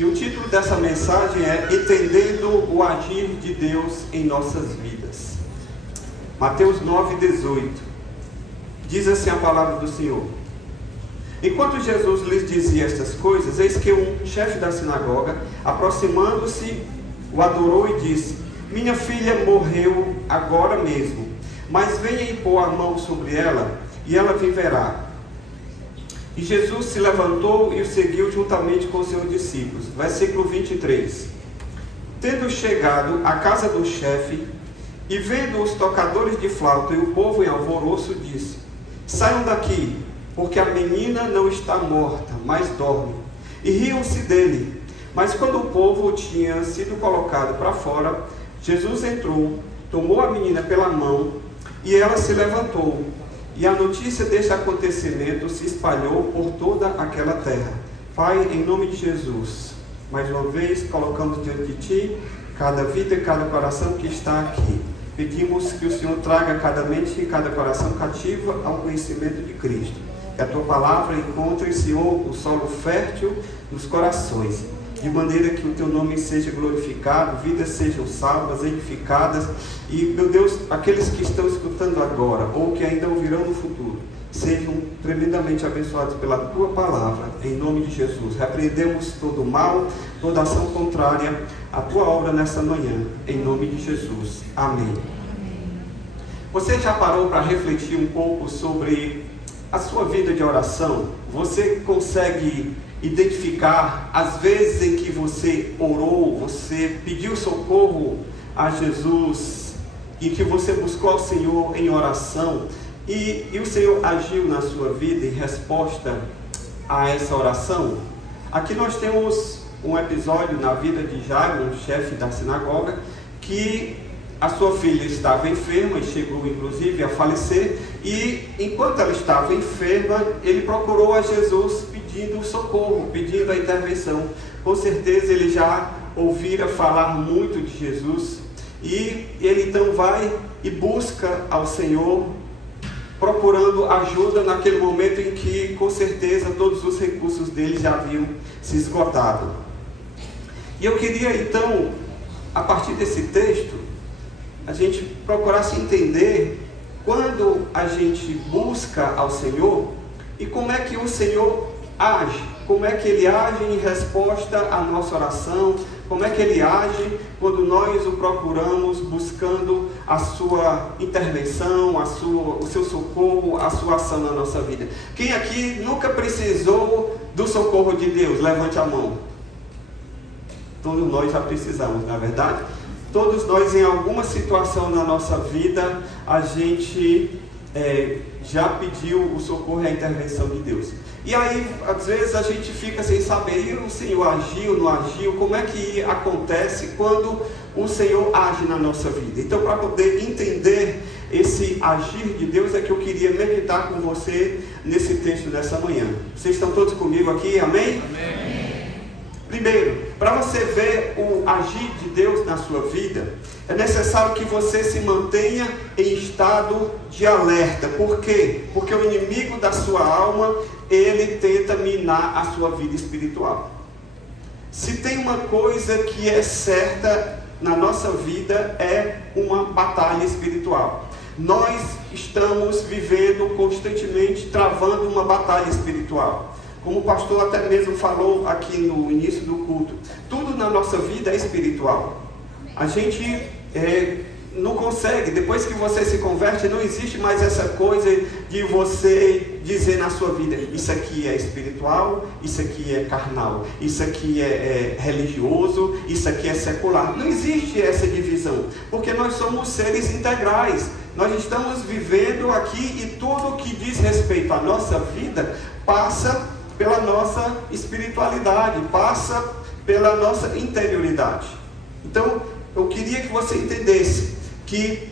E o título dessa mensagem é Entendendo o Agir de Deus em Nossas Vidas. Mateus 9:18. Diz assim a palavra do Senhor: Enquanto Jesus lhes dizia estas coisas, eis que um chefe da sinagoga, aproximando-se, o adorou e disse: Minha filha morreu agora mesmo, mas venha impor a mão sobre ela, e ela viverá. E Jesus se levantou e o seguiu juntamente com os seus discípulos. Versículo 23. Tendo chegado à casa do chefe, e vendo os tocadores de flauta e o povo em alvoroço, disse: Saiam daqui, porque a menina não está morta, mas dorme. E riam-se dele. Mas quando o povo tinha sido colocado para fora, Jesus entrou, tomou a menina pela mão, e ela se levantou. E a notícia deste acontecimento se espalhou por toda aquela terra. Pai, em nome de Jesus, mais uma vez colocamos diante de Ti cada vida e cada coração que está aqui. Pedimos que o Senhor traga cada mente e cada coração cativa ao conhecimento de Cristo. Que a Tua palavra encontre, Senhor, o solo fértil nos corações, de maneira que o Teu nome seja glorificado, vidas sejam salvas, edificadas, e, meu Deus, aqueles que estão escutando agora, ou que ainda ouvirão no futuro, sejam tremendamente abençoados pela Tua palavra, em nome de Jesus. Repreendemos todo mal, toda ação contrária à Tua obra nessa manhã, em nome de Jesus. Amém. Você já parou para refletir um pouco sobre a sua vida de oração? Você consegue identificar as vezes em que você orou, você pediu socorro a Jesus, e que você buscou ao Senhor em oração, e o Senhor agiu na sua vida em resposta a essa oração? Aqui nós temos um episódio na vida de Jairo, um chefe da sinagoga, que a sua filha estava enferma e chegou inclusive a falecer, e enquanto ela estava enferma, ele procurou a Jesus pedindo socorro, pedindo a intervenção. Com certeza ele já ouvira falar muito de Jesus, e ele então vai e busca ao Senhor, procurando ajuda naquele momento em que com certeza todos os recursos dele já haviam se esgotado. E eu queria então, a partir desse texto, a gente procurasse entender quando a gente busca ao Senhor e como é que o Senhor age, como é que Ele age em resposta à nossa oração, como é que Ele age quando nós o procuramos buscando a sua intervenção, o seu socorro, a sua ação na nossa vida. Quem aqui nunca precisou do socorro de Deus? Levante a mão. Todos nós já precisamos, não é verdade? Todos nós, em alguma situação na nossa vida, a gente já pediu o socorro e a intervenção de Deus. E aí, às vezes, a gente fica sem saber, e o Senhor agiu, não agiu, como é que acontece quando o Senhor age na nossa vida. Então, para poder entender esse agir de Deus, é que eu queria meditar com você nesse texto dessa manhã. Vocês estão todos comigo aqui? Amém? Amém. Primeiro, para você ver o agir de Deus na sua vida, é necessário que você se mantenha em estado de alerta. Por quê? Porque o inimigo da sua alma, ele tenta minar a sua vida espiritual. Se tem uma coisa que é certa na nossa vida, é uma batalha espiritual. Nós estamos vivendo constantemente, travando uma batalha espiritual. Como o pastor até mesmo falou aqui no início do culto, tudo na nossa vida é espiritual. A gente não consegue, depois que você se converte, não existe mais essa coisa de você dizer na sua vida: isso aqui é espiritual, isso aqui é carnal, isso aqui é religioso, isso aqui é secular. Não existe essa divisão, porque nós somos seres integrais. Nós estamos vivendo aqui, e tudo que diz respeito à nossa vida passa pela nossa espiritualidade, passa pela nossa interioridade. Então, eu queria que você entendesse que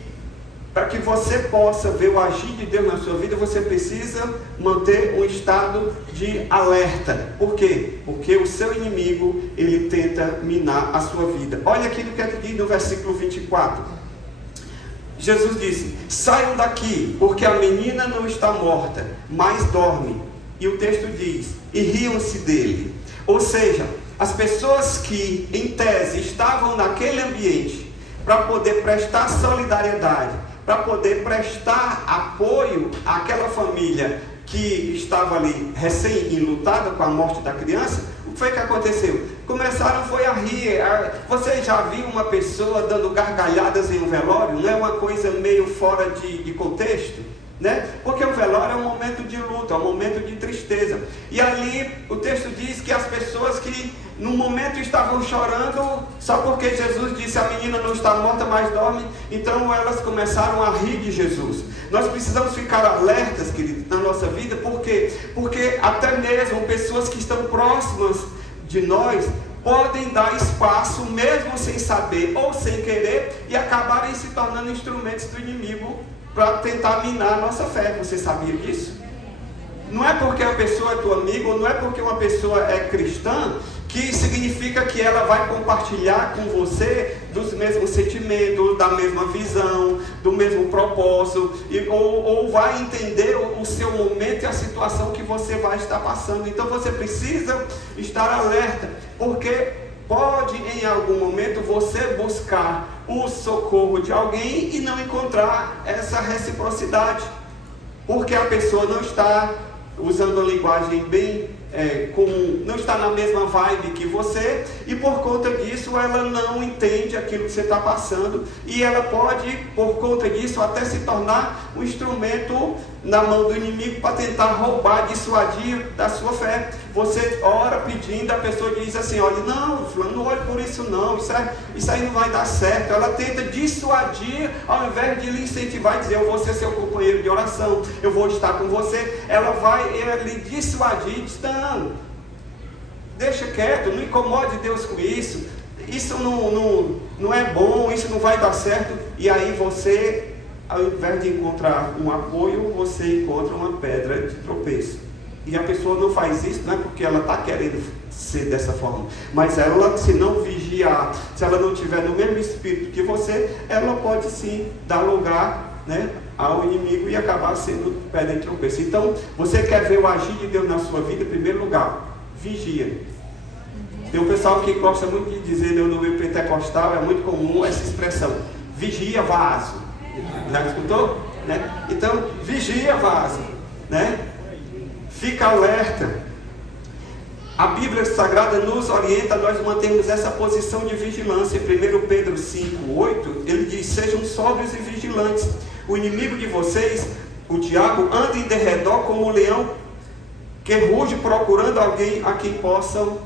para que você possa ver o agir de Deus na sua vida, você precisa manter um estado de alerta. Por quê? Porque o seu inimigo, ele tenta minar a sua vida. Olha aquilo que ele diz no versículo 24. Jesus disse: saiam daqui, porque a menina não está morta, mas dorme. E o texto diz: e riam-se dele. Ou seja, as pessoas que, em tese, estavam naquele ambiente para poder prestar solidariedade, para poder prestar apoio àquela família que estava ali recém-enlutada com a morte da criança, o que foi que aconteceu? Começaram a rir. Você já viu uma pessoa dando gargalhadas em um velório? Não é uma coisa meio fora de contexto? Né? Porque o velório é um momento de luta, é um momento de tristeza. E ali o texto diz que as pessoas que no momento estavam chorando, só porque Jesus disse: a menina não está morta, mas dorme. Então elas começaram a rir de Jesus. Nós precisamos ficar alertas, queridos, na nossa vida. Por quê? Porque até mesmo pessoas que estão próximas de nós podem dar espaço, mesmo sem saber ou sem querer, e acabarem se tornando instrumentos do inimigo para tentar minar a nossa fé. Você sabia disso? Não é porque a pessoa é tua amiga, ou não é porque uma pessoa é cristã, que significa que ela vai compartilhar com você dos mesmos sentimentos, da mesma visão, do mesmo propósito, ou vai entender o seu momento e a situação que você vai estar passando. Então você precisa estar alerta, porque pode em algum momento você buscar o socorro de alguém e não encontrar essa reciprocidade, porque a pessoa não está usando a linguagem bem comum, não está na mesma vibe que você, e por conta disso ela não entende aquilo que você está passando, e ela pode, por conta disso, até se tornar um instrumento na mão do inimigo para tentar roubar, dissuadir da sua fé. Você ora pedindo, a pessoa diz assim: olha, não, fulano, não olhe por isso não, isso aí não vai dar certo. Ela tenta dissuadir, ao invés de lhe incentivar e dizer: eu vou ser seu companheiro de oração, eu vou estar com você. Ela vai lhe dissuadir e diz: não, deixa quieto, não incomode Deus com isso, isso não é bom, isso não vai dar certo. E aí você, ao invés de encontrar um apoio, você encontra uma pedra de tropeço. E a pessoa não faz isso, não é porque ela está querendo ser dessa forma, mas ela, se não vigiar, se ela não tiver no mesmo espírito que você, ela pode sim dar lugar, né, ao inimigo e acabar sendo pedra de tropeço. Então, você quer ver o agir de Deus na sua vida? Em primeiro lugar, vigia. Tem um pessoal que gosta muito de dizer, no meio pentecostal é muito comum essa expressão: vigia, vaso. Já escutou? Né? Então, vigia, vaso, né? Fica alerta. A Bíblia Sagrada nos orienta a nós mantermos essa posição de vigilância. Em 1 Pedro 5:8, ele diz: sejam sóbrios e vigilantes. O inimigo de vocês, o diabo, anda em derredor como um leão que ruge procurando alguém a quem possam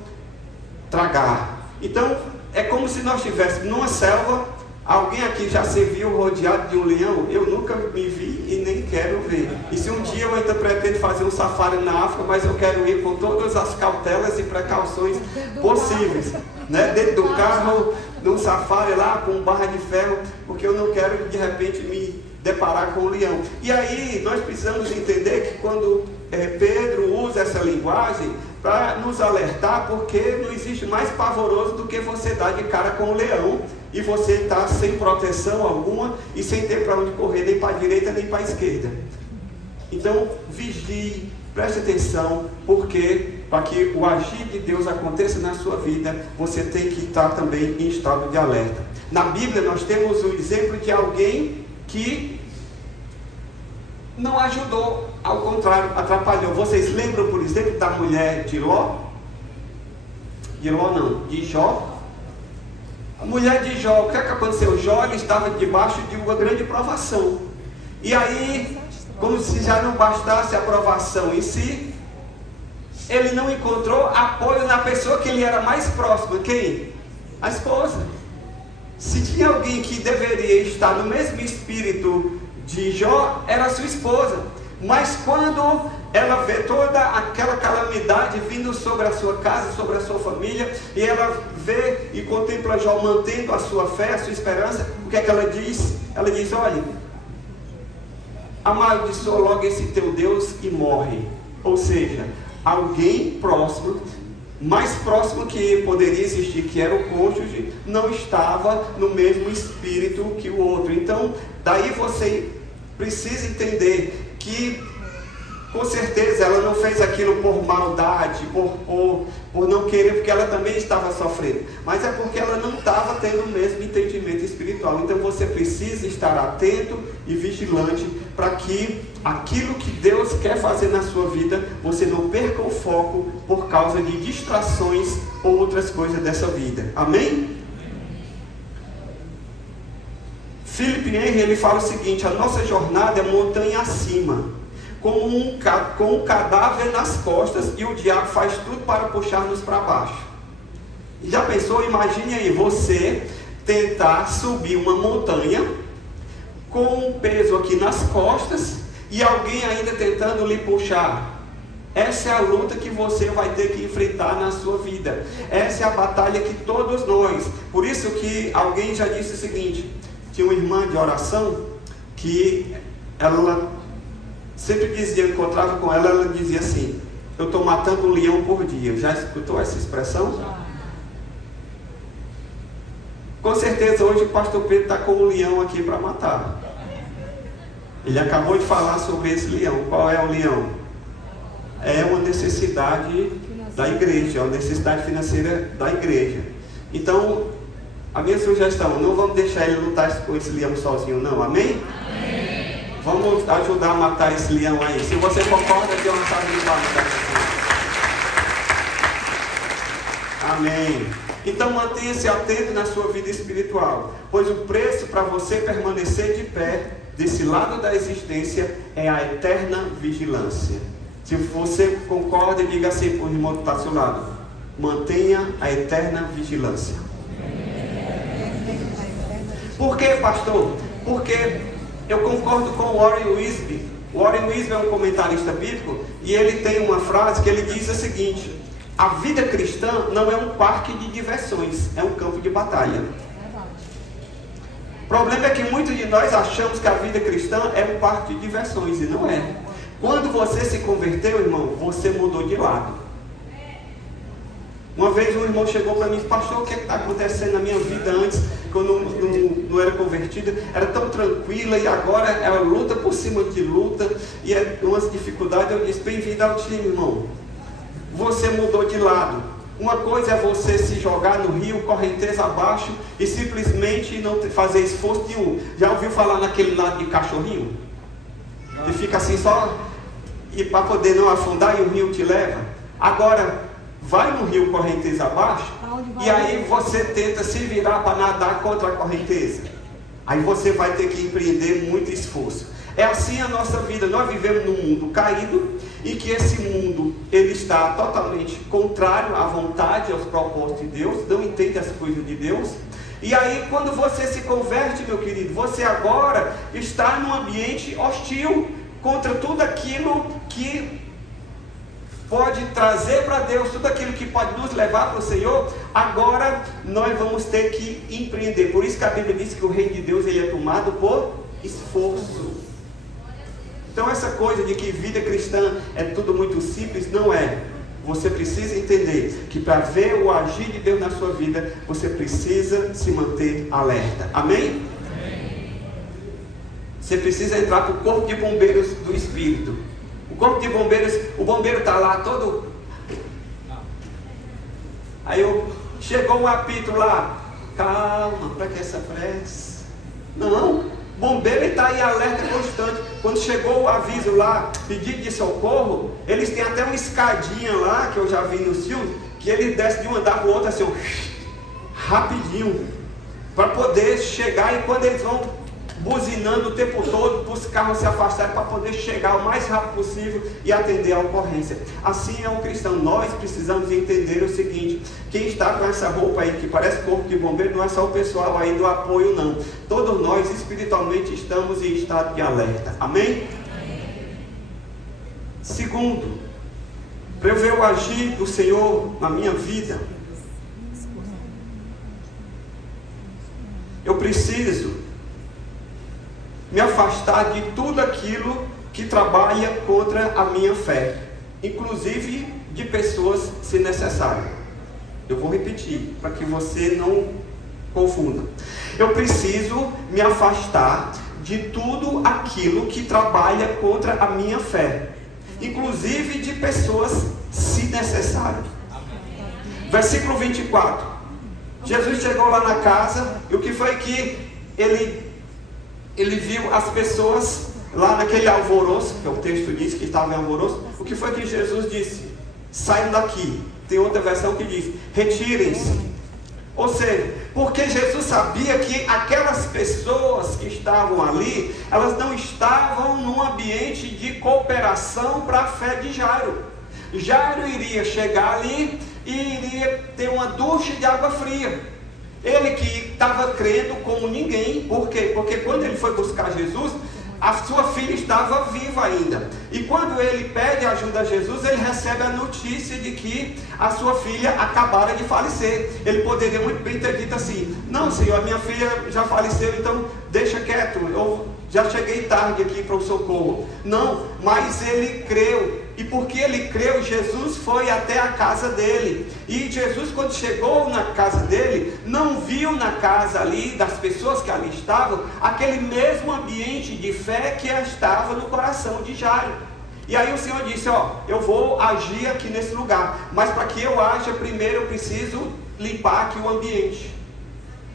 tragar. Então, é como se nós estivéssemos numa selva. Alguém aqui já se viu rodeado de um leão? Eu nunca me vi e nem quero ver. E se um dia eu ainda pretendo fazer um safari na África, mas eu quero ir com todas as cautelas e precauções possíveis, né? Dentro do carro, num safari lá com barra de ferro, porque eu não quero de repente me deparar com o leão. E aí nós precisamos entender que quando Pedro usa essa linguagem para nos alertar, porque não existe mais pavoroso do que você dar de cara com o leão e você está sem proteção alguma e sem ter para onde correr, nem para a direita nem para a esquerda. Então vigie, preste atenção, porque para que o agir de Deus aconteça na sua vida, você tem que estar também em estado de alerta. Na Bíblia nós temos o exemplo de alguém que não ajudou, ao contrário, atrapalhou. Vocês lembram, por exemplo, da mulher de Ló? De Jó? A mulher de Jó, o que aconteceu? Jó, ele estava debaixo de uma grande provação. E aí, como se já não bastasse a provação em si, ele não encontrou apoio na pessoa que lhe era mais próxima. Quem? A esposa. Se tinha alguém que deveria estar no mesmo espírito de Jó, era a sua esposa. Mas quando ela vê toda aquela calamidade vindo sobre a sua casa, sobre a sua família, e ela vê e contempla Jó mantendo a sua fé, a sua esperança, o que é que ela diz? Ela diz: olha, amaldiçoa logo esse teu Deus e morre. Ou seja, alguém próximo, mais próximo que poderia existir, que era o cônjuge, não estava no mesmo espírito que o outro. Então, daí você precisa entender que Com certeza ela não fez aquilo por maldade, por não querer, porque ela também estava sofrendo. Mas é porque ela não estava tendo o mesmo entendimento espiritual. Então você precisa estar atento e vigilante para que aquilo que Deus quer fazer na sua vida, você não perca o foco por causa de distrações ou outras coisas dessa vida. Amém? Philip Henry, ele fala o seguinte: a nossa jornada é montanha acima, com um cadáver nas costas, e o diabo faz tudo para puxar-nos para baixo. Já pensou? Imagine aí, você tentar subir uma montanha com um peso aqui nas costas e alguém ainda tentando lhe puxar. Essa é a luta que você vai ter que enfrentar na sua vida. Essa é a batalha que todos nós. Por isso que alguém já disse o seguinte: tinha uma irmã de oração que ela sempre dizia, eu encontrava com ela, ela dizia assim: eu estou matando um leão por dia. Já escutou essa expressão? Com certeza hoje o pastor Pedro está com um leão aqui para matar. Ele acabou de falar sobre esse leão. Qual é o leão? É uma necessidade da igreja, é uma necessidade financeira da igreja. Então, a minha sugestão: não vamos deixar ele lutar com esse leão sozinho, não. Amém? Amém. Vamos ajudar a matar esse leão aí. Se você concorda, dê uma salva de palmas. Amém. Então mantenha-se atento na sua vida espiritual, pois o preço para você permanecer de pé desse lado da existência é a eterna vigilância. Se você concorda, diga assim para o irmão que está ao seu lado: mantenha a eterna vigilância. Por quê, pastor? Porque eu concordo com o Warren Wiersbe. O Warren Wiersbe é um comentarista bíblico, e ele tem uma frase que ele diz o seguinte: a vida cristã não é um parque de diversões, é um campo de batalha. O problema é que muitos de nós achamos que a vida cristã é um parque de diversões, e não é. Quando você se converteu, irmão, você mudou de lado. Uma vez um irmão chegou para mim e disse: pastor, o que está acontecendo na minha vida antes, quando eu não era convertida? Era tão tranquila, e agora ela luta por cima de luta, e é umas dificuldades. Eu disse: bem-vindo ao time, irmão. Você mudou de lado. Uma coisa é você se jogar no rio, correnteza abaixo, e simplesmente não fazer esforço nenhum. Já ouviu falar naquele lado de cachorrinho? Que fica assim só, e para poder não afundar, e o rio te leva. Agora, vai no rio correnteza abaixo, e aí você tenta se virar para nadar contra a correnteza. Aí você vai ter que empreender muito esforço. É assim a nossa vida. Nós vivemos num mundo caído, e que esse mundo ele está totalmente contrário à vontade, aos propósitos de Deus, não entende as coisas de Deus. E aí, quando você se converte, meu querido, você agora está num ambiente hostil contra tudo aquilo que pode trazer para Deus, tudo aquilo que pode nos levar para o Senhor. Agora nós vamos ter que empreender. Por isso que a Bíblia diz que o reino de Deus ele é tomado por esforço. Então essa coisa de que vida cristã é tudo muito simples, não é. Você precisa entender que para ver o agir de Deus na sua vida, você precisa se manter alerta. Amém? Amém. Você precisa entrar para o corpo de bombeiros do Espírito. O corpo de bombeiros, o bombeiro está lá todo... Aí chegou um apito lá. Calma, para que essa pressa? Não. Bombeiro está em alerta constante. Quando chegou o aviso lá, pedido de socorro, eles têm até uma escadinha lá, que eu já vi nos filmes, que ele desce de um andar para o outro assim, rapidinho, para poder chegar. E quando eles vão buzinando o tempo todo para os carros se afastarem, para poder chegar o mais rápido possível e atender a ocorrência. Assim é um cristão. Nós precisamos entender o seguinte: quem está com essa roupa aí que parece corpo de bombeiro não é só o pessoal aí do apoio, não. Todos nós espiritualmente estamos em estado de alerta. Amém? Segundo, para eu ver o agir do Senhor na minha vida, eu preciso me afastar de tudo aquilo que trabalha contra a minha fé, inclusive de pessoas, se necessário. Eu vou repetir, para que você não confunda. Eu preciso me afastar de tudo aquilo que trabalha contra a minha fé, inclusive de pessoas, se necessário. Versículo 24. Jesus chegou lá na casa, e o que foi que ele viu as pessoas lá naquele alvoroço, que o texto diz que estava em alvoroço. O que foi que Jesus disse? Saiam daqui. Tem outra versão que diz, retirem-se. Ou seja, porque Jesus sabia que aquelas pessoas que estavam ali, elas não estavam num ambiente de cooperação para a fé de Jairo. Jairo iria chegar ali e iria ter uma ducha de água fria. Ele que estava crendo como ninguém. Por quê? Porque quando ele foi buscar Jesus, a sua filha estava viva ainda. E quando ele pede ajuda a Jesus, ele recebe a notícia de que a sua filha acabara de falecer. Ele poderia muito bem ter dito assim, não, Senhor, a minha filha já faleceu, então deixa quieto, eu já cheguei tarde aqui para o socorro. Não, mas ele creu. E porque ele creu, Jesus foi até a casa dele. E Jesus, quando chegou na casa dele, não viu na casa ali, das pessoas que ali estavam, aquele mesmo ambiente de fé que estava no coração de Jairo. E aí o Senhor disse, eu vou agir aqui nesse lugar, mas para que eu aja, primeiro eu preciso limpar aqui o ambiente.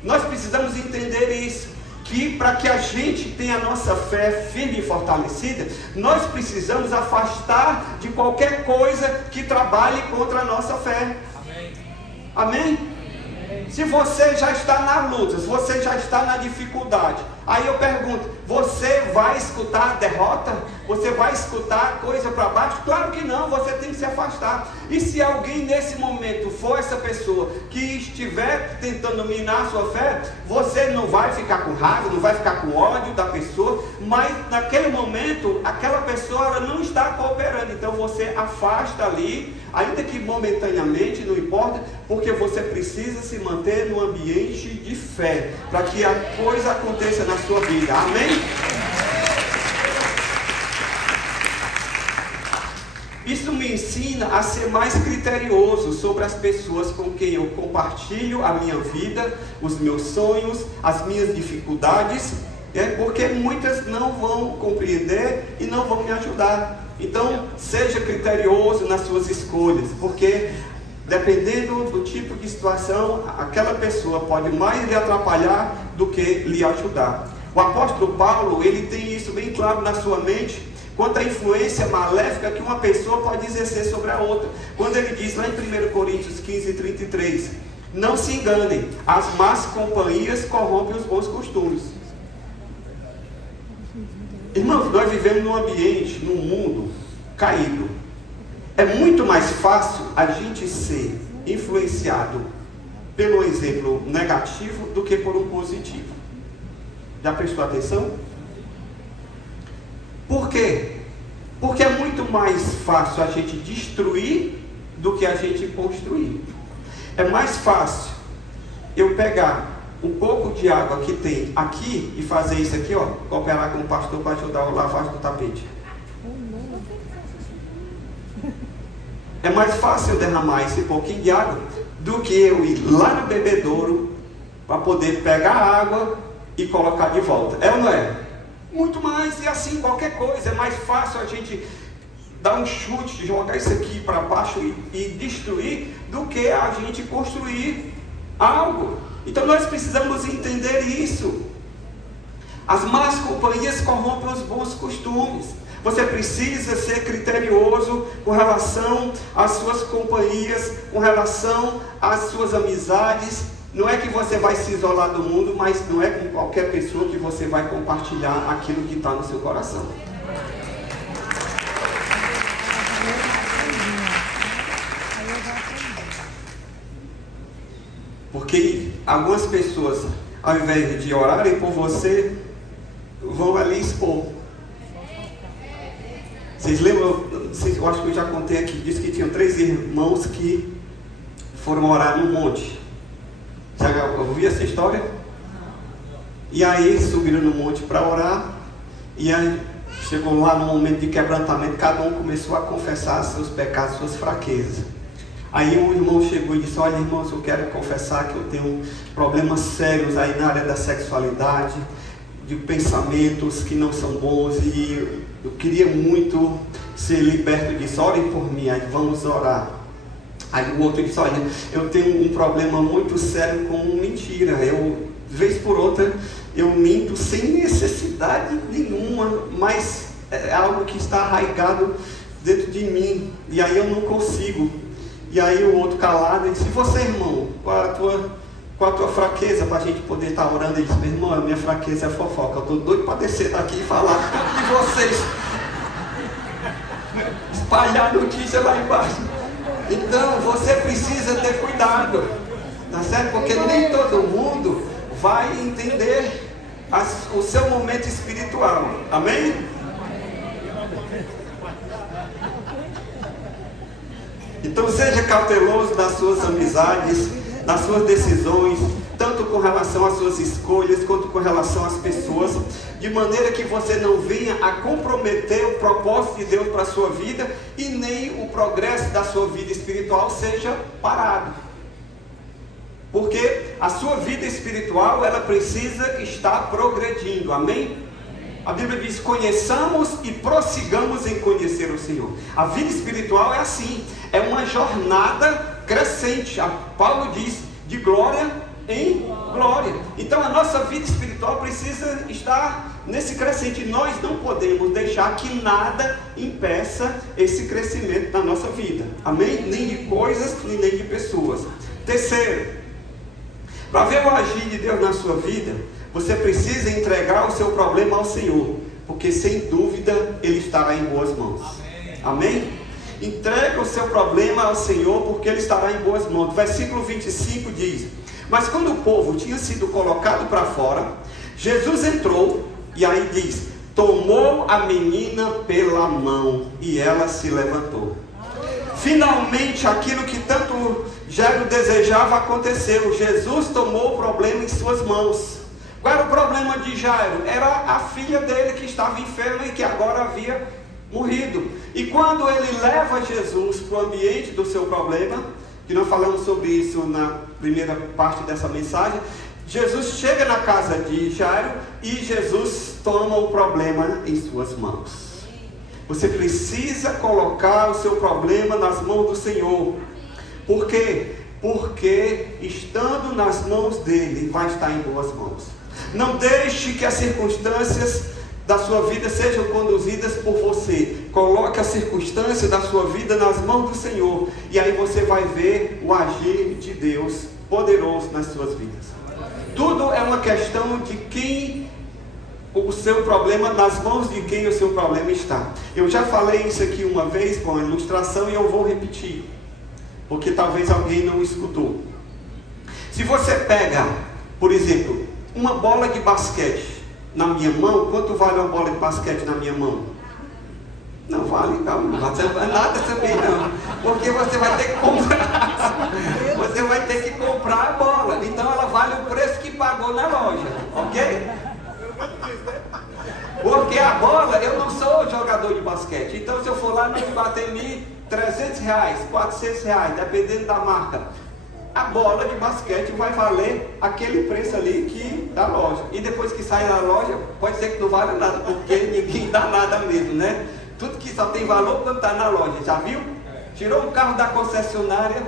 Nós precisamos entender isso, que para que a gente tenha a nossa fé firme e fortalecida, nós precisamos afastar de qualquer coisa que trabalhe contra a nossa fé. Amém? Amém? Se você já está na luta, se você já está na dificuldade, aí eu pergunto, você vai escutar a derrota? Você vai escutar coisa para baixo? Claro que não, você tem que se afastar. E se alguém nesse momento for essa pessoa que estiver tentando minar a sua fé, você não vai ficar com raiva, não vai ficar com ódio da pessoa, mas naquele momento, aquela pessoa ela não está cooperando, então você afasta ali, ainda que momentaneamente, não importa, porque você precisa se manter no ambiente de fé, para que a coisa aconteça na sua vida. Amém? Isso me ensina a ser mais criterioso sobre as pessoas com quem eu compartilho a minha vida, os meus sonhos, as minhas dificuldades, porque muitas não vão compreender e não vão me ajudar. Então, seja criterioso nas suas escolhas, porque dependendo do tipo de situação, aquela pessoa pode mais lhe atrapalhar do que lhe ajudar. O apóstolo Paulo, ele tem isso bem claro na sua mente, quanto à influência maléfica que uma pessoa pode exercer sobre a outra. Quando ele diz lá em 1 Coríntios 15:33, não se enganem, as más companhias corrompem os bons costumes. Irmãos, nós vivemos num ambiente, num mundo caído. É muito mais fácil a gente ser influenciado pelo exemplo negativo do que por um positivo. Já prestou atenção? Por quê? Porque é muito mais fácil a gente destruir do que a gente construir. É mais fácil eu pegar um pouco de água que tem aqui e fazer isso aqui, cooperar com o pastor para ajudar a lavagem do tapete. É mais fácil eu derramar esse pouquinho de água do que eu ir lá no bebedouro para poder pegar a água e colocar de volta. É ou não é? Muito mais, e assim qualquer coisa. É mais fácil a gente dar um chute, jogar isso aqui para baixo e destruir, do que a gente construir algo. Então nós precisamos entender isso. As más companhias corrompem os bons costumes. Você precisa ser criterioso com relação às suas companhias, com relação às suas amizades. Não é que você vai se isolar do mundo, mas não é com qualquer pessoa que você vai compartilhar aquilo que está no seu coração. Porque algumas pessoas, ao invés de orarem por você, vão ali expor. Vocês lembram? Eu acho que eu já contei aqui. Disse que tinham 3 irmãos que foram orar no monte. Já ouviu essa história? E aí subiram no monte para orar. E aí chegou lá no momento de quebrantamento. Cada um começou a confessar seus pecados, suas fraquezas. Aí um irmão chegou e disse: olha, irmãos, eu quero confessar que eu tenho problemas sérios aí na área da sexualidade, de pensamentos que não são bons, e eu queria muito ser liberto disso. Orem por mim, aí vamos orar. Aí o outro disse, olha, eu tenho um problema muito sério com mentira. Eu, de vez por outra, eu minto sem necessidade nenhuma, mas é algo que está arraigado dentro de mim, e aí eu não consigo. E aí o outro calado, ele disse, e você, irmão, qual a tua fraqueza, para a gente poder estar orando? Ele disse, meu irmão, a minha fraqueza é fofoca, eu estou doido para descer daqui e falar de vocês, espalhar notícia lá embaixo. Então você precisa ter cuidado, tá certo? Porque nem todo mundo vai entender o seu momento espiritual, amém? Então seja cauteloso nas suas amizades, nas suas decisões, tanto com relação às suas escolhas, quanto com relação às pessoas, de maneira que você não venha a comprometer o propósito de Deus para a sua vida, e nem o progresso da sua vida espiritual seja parado. Porque a sua vida espiritual, ela precisa estar progredindo, amém? A Bíblia diz, conheçamos e prossigamos em conhecer o Senhor. A vida espiritual é assim, é uma jornada crescente. Paulo diz, de glória em glória. Então a nossa vida espiritual precisa estar nesse crescente. Nós não podemos deixar que nada impeça esse crescimento na nossa vida, amém? Nem de coisas, nem de pessoas. Terceiro, para ver o agir de Deus na sua vida, você precisa entregar o seu problema ao Senhor, porque sem dúvida Ele estará em boas mãos. Amém? Entrega o seu problema ao Senhor, porque Ele estará em boas mãos. Versículo 25 diz, mas quando o povo tinha sido colocado para fora, Jesus entrou, e aí diz, tomou a menina pela mão, e ela se levantou. Finalmente aquilo que tanto Jairo desejava aconteceu. Jesus tomou o problema em suas mãos. Qual era o problema de Jairo? Era a filha dele que estava enferma e que agora havia morrido. E quando ele leva Jesus para o ambiente do seu problema, que nós falamos sobre isso na primeira parte dessa mensagem, Jesus chega na casa de Jairo e Jesus toma o problema em suas mãos. Você precisa colocar o seu problema nas mãos do Senhor. Por quê? Porque estando nas mãos dele, vai estar em boas mãos. Não deixe que as circunstâncias da sua vida sejam conduzidas por você. Coloque a circunstância da sua vida nas mãos do Senhor, e aí você vai ver o agir de Deus poderoso nas suas vidas. Tudo é uma questão de quem o seu problema, nas mãos de quem o seu problema está. Eu já falei isso aqui uma vez com a ilustração, e eu vou repetir, porque talvez alguém não escutou. Se você pega, por exemplo, uma bola de basquete na minha mão, quanto vale uma bola de basquete na minha mão? Não vale, não vale nada também não, porque você vai ter que comprar, você vai ter que comprar a bola, então ela vale o preço que pagou na loja, ok? Porque a bola, eu não sou jogador de basquete, então se eu for lá no Iguatemi, R$300, R$400, dependendo da marca, a bola de basquete vai valer aquele preço ali que da loja. E depois que sai da loja, pode ser que não valha nada, porque ninguém dá nada mesmo, né? Tudo que só tem valor quando está na loja, já viu? Tirou um carro da concessionária,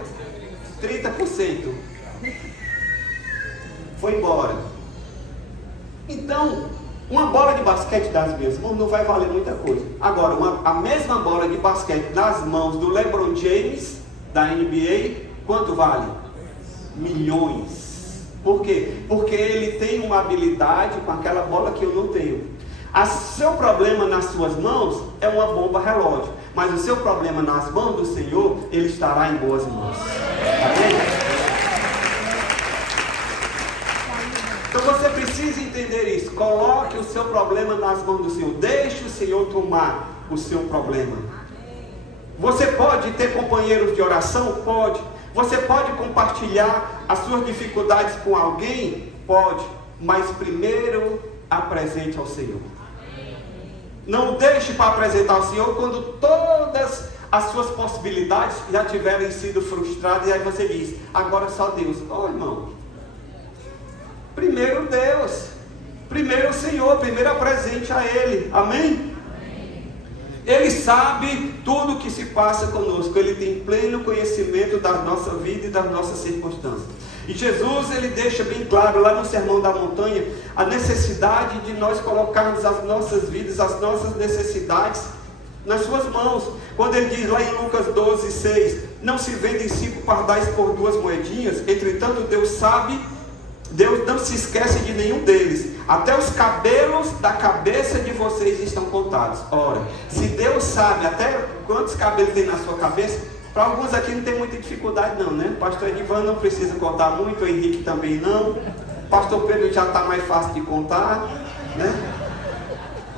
30%. Foi embora. Então, uma bola de basquete das minhas mãos não vai valer muita coisa. Agora, a mesma bola de basquete nas mãos do LeBron James, da NBA, quanto vale? Milhões. Por quê? Porque ele tem uma habilidade com aquela bola que eu não tenho. O seu problema nas suas mãos é uma bomba relógio, mas o seu problema nas mãos do Senhor, Ele estará em boas mãos. Amém? Então você precisa entender isso. Coloque o seu problema nas mãos do Senhor. Deixe o Senhor tomar o seu problema. Você pode ter companheiros de oração? Pode. Você pode compartilhar as suas dificuldades com alguém? Pode. Mas primeiro apresente ao Senhor. Não deixe para apresentar ao Senhor quando todas as suas possibilidades já tiverem sido frustradas, e aí você diz, agora só Deus. Oh, irmão, primeiro Deus, primeiro o Senhor, primeiro apresente a Ele, amém? Ele sabe tudo o que se passa conosco. Ele tem pleno conhecimento da nossa vida e das nossas circunstâncias. E Jesus, ele deixa bem claro lá no Sermão da Montanha a necessidade de nós colocarmos as nossas vidas, as nossas necessidades nas suas mãos. Quando ele diz lá em Lucas 12:6, não se vendem 5 pardais por 2 moedinhas, entretanto Deus sabe, Deus não se esquece de nenhum deles, até os cabelos da cabeça de vocês estão contados. Ora, se Deus sabe até quantos cabelos tem na sua cabeça, para alguns aqui não tem muita dificuldade não, né? Pastor Edivan não precisa contar muito, o Henrique também não, Pastor Pedro já está mais fácil de contar, né?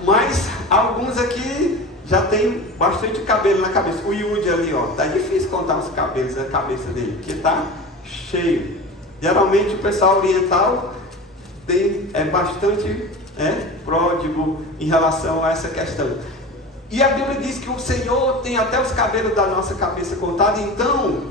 Mas alguns aqui já tem bastante cabelo na cabeça. O Yudi ali, ó, tá difícil contar os cabelos da cabeça dele, porque tá cheio. Geralmente o pessoal oriental é bastante pródigo em relação a essa questão. E a Bíblia diz que o Senhor tem até os cabelos da nossa cabeça contados. Então,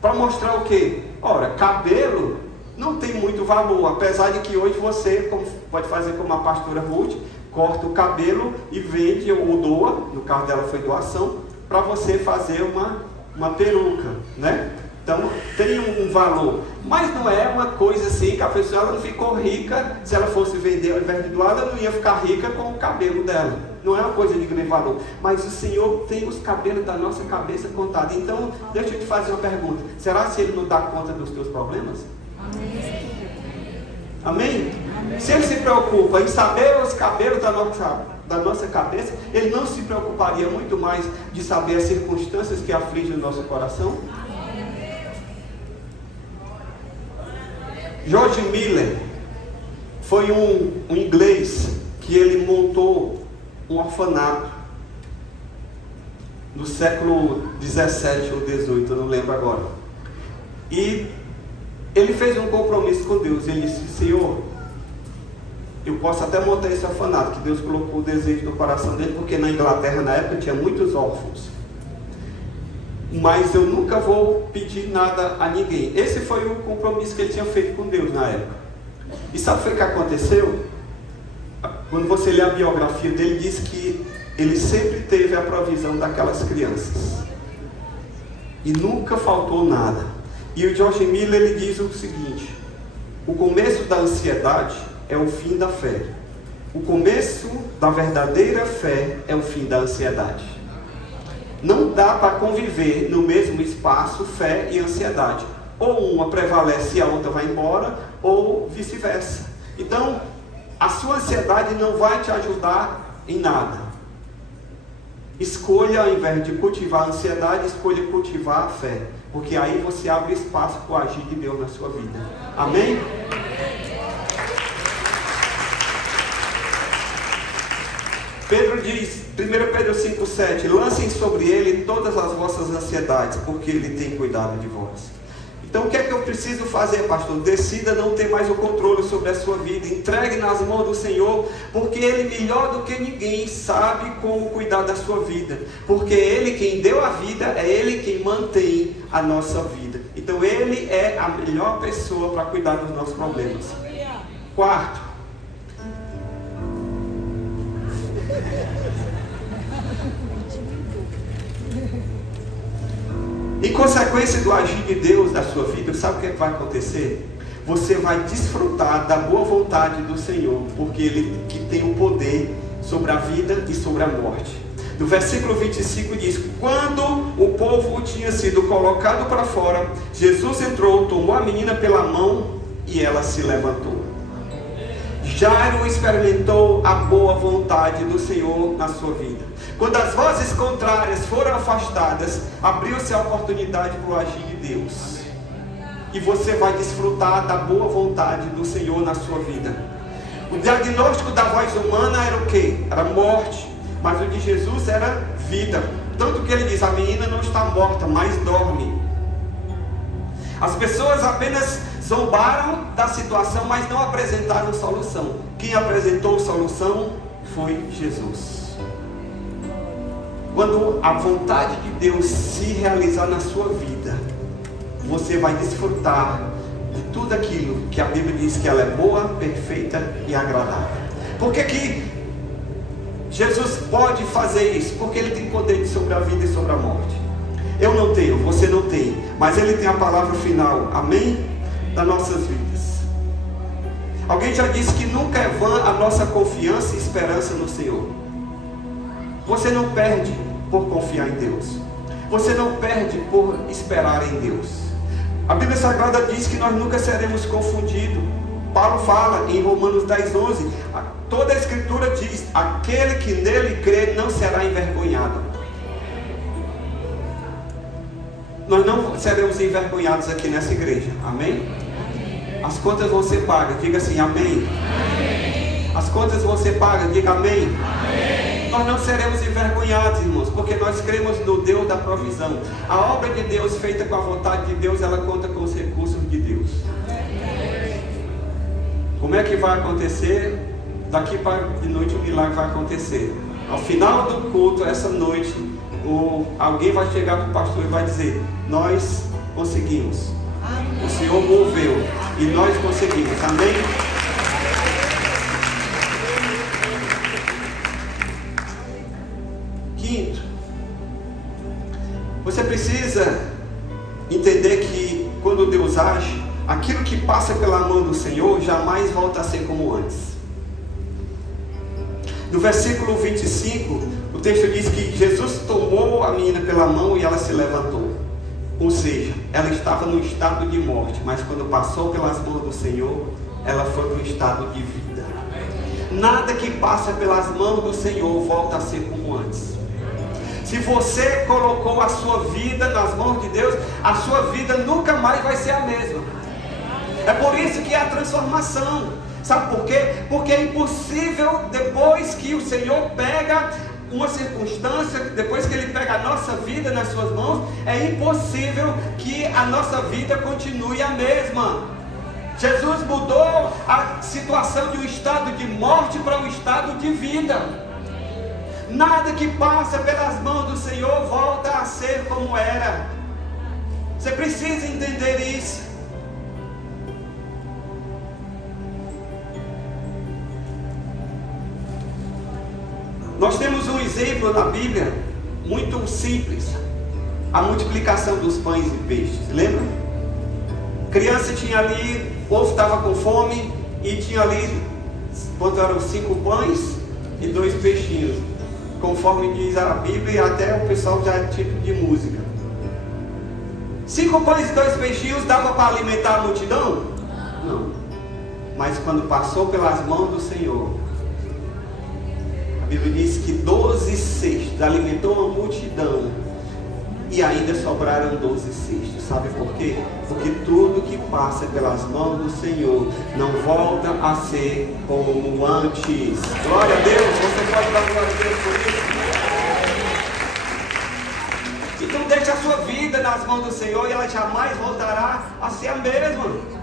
para mostrar o quê? Ora, cabelo não tem muito valor, apesar de que hoje você pode fazer como a pastora Ruth, corta o cabelo e vende ou doa, no caso dela foi doação, para você fazer uma peruca, né? Então tem um valor, mas não é uma coisa assim que a pessoa ela não ficou rica. Se ela fosse vender ao invés de doar, ela não ia ficar rica com o cabelo dela. Não é uma coisa de grande valor, mas o Senhor tem os cabelos da nossa cabeça contados. Então deixa eu te fazer uma pergunta: será que Ele não dá conta dos teus problemas? Amém? Amém? Se Ele se preocupa em saber os cabelos da nossa cabeça, Ele não se preocuparia muito mais de saber as circunstâncias que afligem o nosso coração? George Miller foi um inglês que ele montou um orfanato no século 17 ou 18, eu não lembro agora. E ele fez um compromisso com Deus. Ele disse: Senhor, eu posso até montar esse orfanato, que Deus colocou o desejo no coração dele, porque na Inglaterra na época tinha muitos órfãos, mas eu nunca vou pedir nada a ninguém. Esse foi o compromisso que ele tinha feito com Deus na época. E sabe o que aconteceu? Quando você lê a biografia dele, diz que ele sempre teve a provisão daquelas crianças e nunca faltou nada. E o George Miller, ele diz o seguinte: o começo da ansiedade é o fim da fé. O começo da verdadeira fé é o fim da ansiedade. Não dá para conviver no mesmo espaço fé e ansiedade. Ou uma prevalece e a outra vai embora, ou vice-versa. Então, a sua ansiedade não vai te ajudar em nada. Escolha, ao invés de cultivar a ansiedade, escolha cultivar a fé. Porque aí você abre espaço para o agir de Deus na sua vida. Amém? Pedro diz, 1 Pedro 5,7: lancem sobre ele todas as vossas ansiedades, porque ele tem cuidado de vós. Então o que é que eu preciso fazer, pastor? Decida não ter mais o controle sobre a sua vida. Entregue nas mãos do Senhor, porque Ele melhor do que ninguém sabe como cuidar da sua vida. Porque Ele quem deu a vida, é Ele quem mantém a nossa vida. Então Ele é a melhor pessoa para cuidar dos nossos problemas. Quarto, em consequência do agir de Deus na sua vida, sabe o que vai acontecer? Você vai desfrutar da boa vontade do Senhor, porque Ele que tem o poder sobre a vida e sobre a morte. No versículo 25 diz: quando o povo tinha sido colocado para fora, Jesus entrou, tomou a menina pela mão e ela se levantou. Jairo experimentou a boa vontade do Senhor na sua vida. Quando as vozes contrárias foram afastadas, abriu-se a oportunidade para o agir de Deus. E você vai desfrutar da boa vontade do Senhor na sua vida. O diagnóstico da voz humana era o quê? Era morte. Mas o de Jesus era vida. Tanto que ele diz: a menina não está morta, mas dorme. As pessoas apenas zombaram da situação, mas não apresentaram solução. Quem apresentou solução foi Jesus. Quando a vontade de Deus se realizar na sua vida, você vai desfrutar de tudo aquilo que a Bíblia diz que ela é boa, perfeita e agradável. Por que que Jesus pode fazer isso, porque Ele tem poder sobre a vida e sobre a morte. Eu não tenho, você não tem, mas Ele tem a palavra final, amém? Das nossas vidas. Alguém já disse que nunca é vã a nossa confiança e esperança no Senhor. Você não perde por confiar em Deus. Você não perde por esperar em Deus. A Bíblia Sagrada diz que nós nunca seremos confundidos. Paulo fala em Romanos 10:11, toda a Escritura diz, aquele que nele crê não será envergonhado. Nós não seremos envergonhados aqui nessa igreja, amém? As contas vão ser pagas, diga assim, amém? As contas vão ser pagas, diga amém? Nós não seremos envergonhados, irmãos, porque nós cremos no Deus da provisão. A obra de Deus feita com a vontade de Deus, ela conta com os recursos de Deus. Como é que vai acontecer? Daqui para de noite o milagre vai acontecer. Ao final do culto, essa noite, alguém vai chegar para o pastor e vai dizer, nós conseguimos. O Senhor moveu e nós conseguimos, amém? Quinto, você precisa entender que quando Deus age, aquilo que passa pela mão do Senhor jamais volta a ser como antes. No versículo 25, o texto diz que Jesus tomou a menina pela mão e ela se levantou. Ou seja, ela estava no estado de morte, mas quando passou pelas mãos do Senhor, ela foi para o estado de vida. Nada que passa pelas mãos do Senhor volta a ser como antes. Se você colocou a sua vida nas mãos de Deus, a sua vida nunca mais vai ser a mesma. É por isso que é a transformação. Sabe por quê? Porque é impossível, depois que o Senhor pega uma circunstância, depois que Ele pega a nossa vida nas suas mãos, é impossível que a nossa vida continue a mesma. Jesus mudou a situação de um estado de morte para um estado de vida. Nada que passa pelas mãos do Senhor volta a ser como era. Você precisa entender isso. Nós temos um exemplo na Bíblia muito simples, a multiplicação dos pães e peixes, lembra? Criança tinha ali, o povo estava com fome e tinha ali, quanto eram 5 pães e 2 peixinhos, conforme diz a Bíblia, e até o pessoal já é tipo de música. 5 pães e 2 peixinhos dava para alimentar a multidão? Não, mas quando passou pelas mãos do Senhor, a Bíblia diz que 12 cestos alimentou uma multidão e ainda sobraram 12 cestos. Sabe por quê? Porque tudo que passa pelas mãos do Senhor não volta a ser como antes. Glória a Deus, você pode dar glória a Deus por isso? Então deixe a sua vida nas mãos do Senhor e ela jamais voltará a ser a mesma.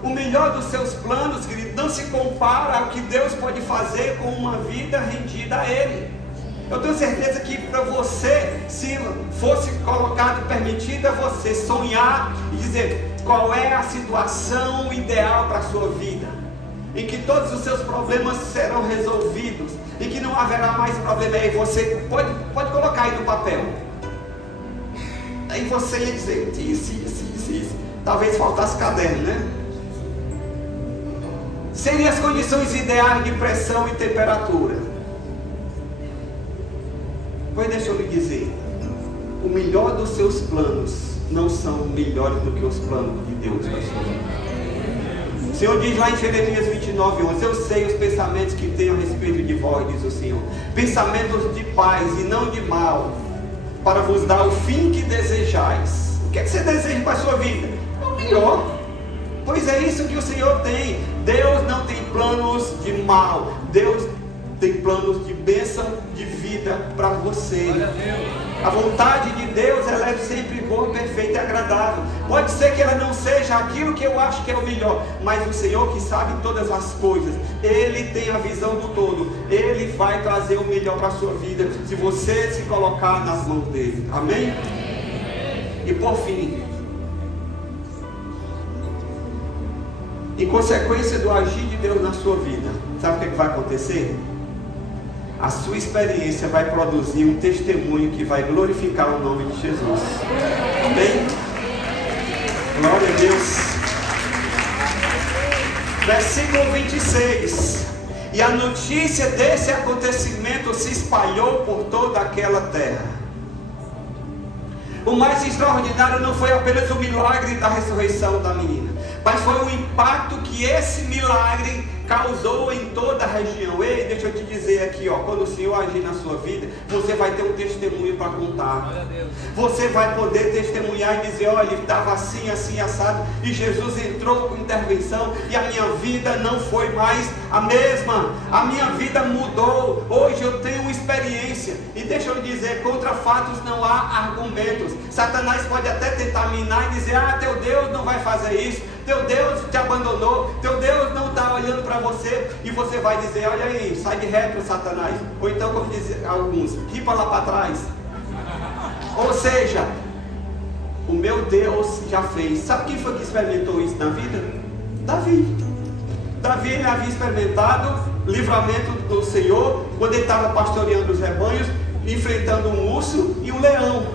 O melhor dos seus planos, querido, não se compara ao que Deus pode fazer com uma vida rendida a Ele. Eu tenho certeza que para você, se fosse colocado, permitido a você sonhar e dizer qual é a situação ideal para a sua vida, em que todos os seus problemas serão resolvidos, em que não haverá mais problema, aí você pode colocar aí no papel. Aí você ia dizer isso. Talvez faltasse caderno, né? Seriam as condições ideais de pressão e temperatura. Pois deixa eu lhe dizer, o melhor dos seus planos não são melhores do que os planos de Deus para a sua vida. O Senhor diz lá em Jeremias 29:11, eu sei os pensamentos que tenho a respeito de vós, diz o Senhor, pensamentos de paz e não de mal, para vos dar o fim que desejais. O que é que você deseja para a sua vida? O melhor. Pois é isso que o Senhor tem. Deus não tem planos de mal. Deus tem planos de bênção, de vida para você. A vontade de Deus, ela é sempre boa, perfeita e agradável. Pode ser que ela não seja aquilo que eu acho que é o melhor, mas o Senhor que sabe todas as coisas, Ele tem a visão do todo. Ele vai trazer o melhor para a sua vida, se você se colocar nas mãos dEle. Amém? E por fim, em consequência do agir de Deus na sua vida, sabe o que vai acontecer? a sua experiência vai produzir um testemunho que vai glorificar o nome de Jesus. Amém? Glória a Deus. Versículo 26. E a notícia desse acontecimento se espalhou por toda aquela terra. O mais extraordinário não foi apenas o milagre da ressurreição da menina, mas foi o impacto que esse milagre causou em toda a região. Ei, deixa eu te dizer aqui, quando o Senhor agir na sua vida, você vai ter um testemunho para contar. Você vai poder testemunhar e dizer: olha, estava assim, assim, assado, e Jesus entrou com intervenção, e a minha vida não foi mais a mesma. A minha vida mudou. Hoje eu tenho uma experiência. E deixa eu lhe dizer, contra fatos não há argumentos. Satanás pode até tentar minar e dizer: teu Deus não vai fazer isso, teu Deus te abandonou, teu Deus não está olhando para você. E você vai dizer: olha aí, sai de reto, Satanás. Ou então, como dizem alguns, ripa lá para trás. Ou seja, o meu Deus já fez. Sabe quem foi que experimentou isso na vida? Davi, ele havia experimentado livramento do Senhor quando ele estava pastoreando os rebanhos, enfrentando um urso e um leão.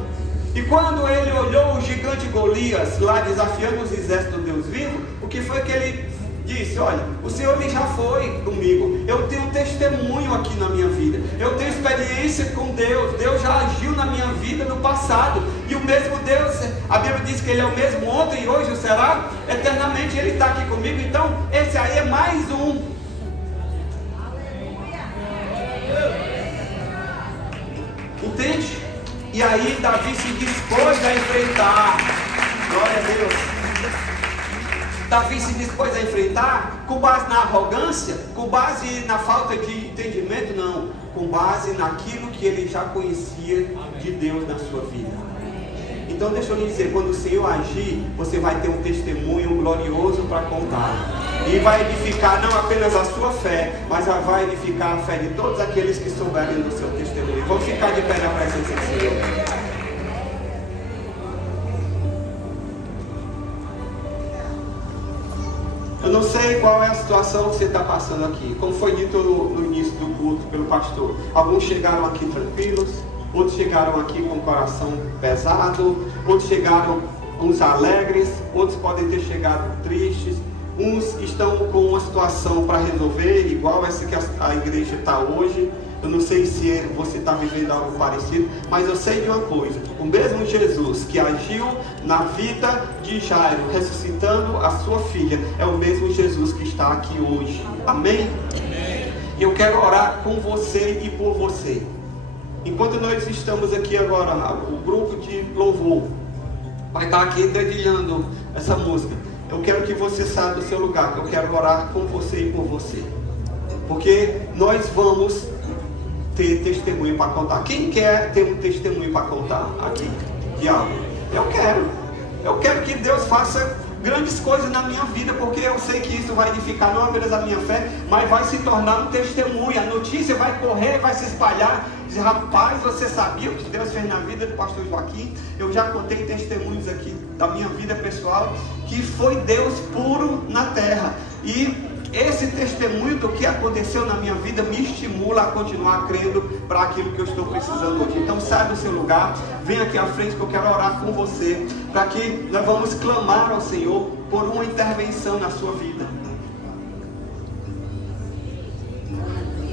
E quando ele olhou o gigante Golias lá desafiando os exércitos do Deus vivo, o que foi que ele disse? Olha, o Senhor já foi comigo, eu tenho testemunho aqui na minha vida, eu tenho experiência com Deus, Deus já agiu na minha vida no passado, e o mesmo Deus, a Bíblia diz que Ele é o mesmo ontem e hoje o será, eternamente Ele está aqui comigo. Então esse aí é mais um. Entende? E aí Davi se dispôs a enfrentar. Glória a Deus. Davi se dispôs a enfrentar com base na arrogância, com base na falta de entendimento, não, com base naquilo que ele já conhecia de Deus na sua vida. Então deixa eu lhe dizer, quando o Senhor agir, você vai ter um testemunho glorioso para contar. E vai edificar não apenas a sua fé, mas vai edificar a fé de todos aqueles que souberem do seu testemunho. Vamos ficar de pé na presença do Senhor. Eu não sei qual é a situação que você está passando aqui. Como foi dito no início do culto pelo pastor, alguns chegaram aqui tranquilos, outros chegaram aqui com o coração pesado, outros chegaram uns alegres, outros podem ter chegado tristes, uns estão com uma situação para resolver, igual essa que a igreja está hoje. Eu não sei se você está vivendo algo parecido, mas eu sei de uma coisa: o mesmo Jesus que agiu na vida de Jairo, ressuscitando a sua filha, é o mesmo Jesus que está aqui hoje. Amém? E eu quero orar com você e por você. Enquanto nós estamos aqui agora, o grupo de louvor vai estar aqui dedilhando essa música. Eu quero que você saia do seu lugar, que eu quero orar com você e por você. Porque nós vamos ter testemunho para contar. Quem quer ter um testemunho para contar aqui de algo? Eu quero que Deus faça grandes coisas na minha vida, porque eu sei que isso vai edificar não apenas a minha fé, mas vai se tornar um testemunho. A notícia vai correr, vai se espalhar. Dizer: rapaz, você sabia o que Deus fez na vida do pastor Joaquim? Eu já contei testemunhos aqui da minha vida pessoal, que foi Deus puro na terra. E esse testemunho do que aconteceu na minha vida me estimula a continuar crendo para aquilo que eu estou precisando hoje. Então saia do seu lugar, vem aqui à frente que eu quero orar com você, para que nós vamos clamar ao Senhor por uma intervenção na sua vida.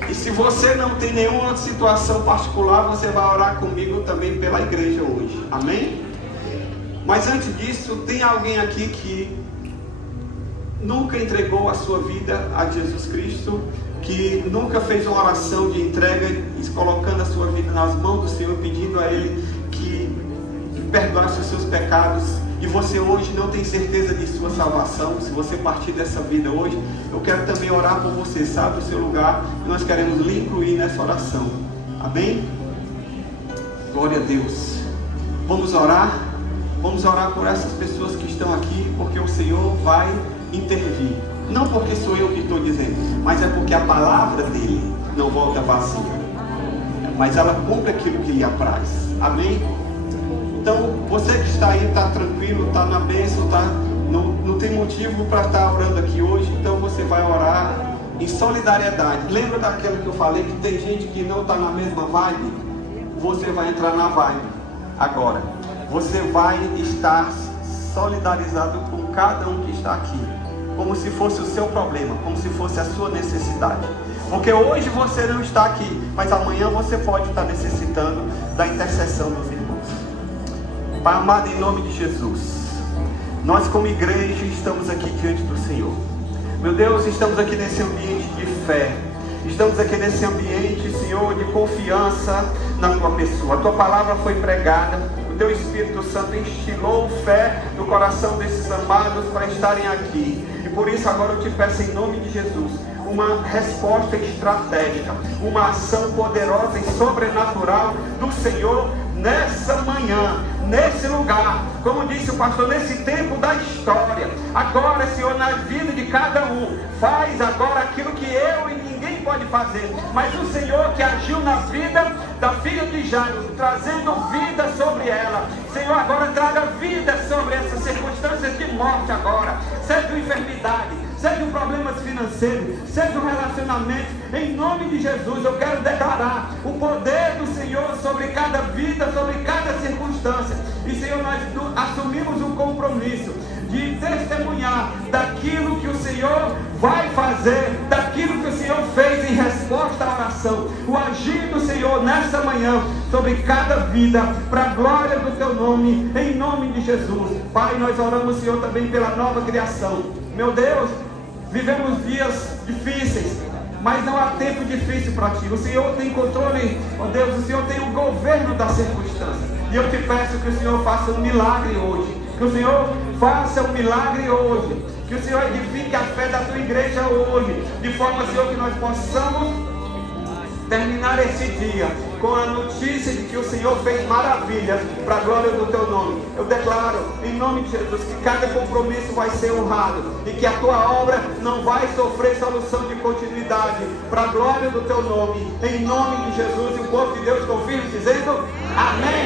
E se você não tem nenhuma situação particular, você vai orar comigo também pela igreja hoje. Amém? Mas antes disso, tem alguém aqui que nunca entregou a sua vida a Jesus Cristo, que nunca fez uma oração de entrega, colocando a sua vida nas mãos do Senhor, pedindo a Ele que perdoasse os seus pecados, e você hoje não tem certeza de sua salvação? Se você partir dessa vida hoje, eu quero também orar por você. Sabe o seu lugar, e nós queremos lhe incluir nessa oração. Amém? Glória a Deus. Vamos orar por essas pessoas que estão aqui, porque o Senhor vai intervir. Não porque sou eu que estou dizendo, mas é porque a palavra dele não volta vazia, mas ela cumpre aquilo que lhe apraz. Amém? Então, você que está aí, está tranquilo, está na bênção, não tem motivo para estar orando aqui hoje. Então você vai orar em solidariedade. Lembra daquilo que eu falei, que tem gente que não está na mesma vibe? Você vai entrar na vibe agora. Você vai estar solidarizado com cada um que está aqui, como se fosse o seu problema, como se fosse a sua necessidade. Porque hoje você não está aqui, mas amanhã você pode estar necessitando da intercessão dos irmãos. Pai amado, em nome de Jesus, nós como igreja estamos aqui diante do Senhor. Meu Deus, estamos aqui nesse ambiente de fé. Estamos aqui nesse ambiente, Senhor, de confiança na Tua pessoa. A Tua palavra foi pregada. O Teu Espírito Santo instilou fé no coração desses amados para estarem aqui. E por isso agora eu te peço em nome de Jesus uma resposta estratégica, uma ação poderosa e sobrenatural do Senhor nessa manhã, nesse lugar, como disse o pastor, nesse tempo da história. Agora, Senhor, na vida de cada um, faz agora aquilo que eu e ninguém pode fazer, mas o Senhor que agiu na vida da filha de Jairo, trazendo vida sobre ela. Senhor, agora traga vida sobre essas circunstâncias de morte agora, seja enfermidade, sejam problemas financeiros, sejam relacionamentos, em nome de Jesus. Eu quero declarar o poder do Senhor sobre cada vida, sobre cada circunstância. E Senhor, nós assumimos um compromisso de testemunhar daquilo que o Senhor vai fazer, daquilo que o Senhor fez em resposta à oração, o agir do Senhor nessa manhã sobre cada vida, para a glória do Teu nome, em nome de Jesus. Pai, nós oramos, Senhor, também pela nova criação. Meu Deus, vivemos dias difíceis, mas não há tempo difícil para Ti. O Senhor tem controle, ó Deus, o Senhor tem o governo das circunstâncias. E eu te peço que o Senhor faça um milagre hoje. Que o Senhor faça um milagre hoje. Que o Senhor edifique a fé da Tua igreja hoje. De forma, Senhor, que nós possamos terminar esse dia com a notícia de que o Senhor fez maravilhas para a glória do Teu nome. Eu declaro, em nome de Jesus, que cada compromisso vai ser honrado e que a Tua obra não vai sofrer solução de continuidade, para a glória do Teu nome, em nome de Jesus. E o povo de Deus confirma dizendo amém.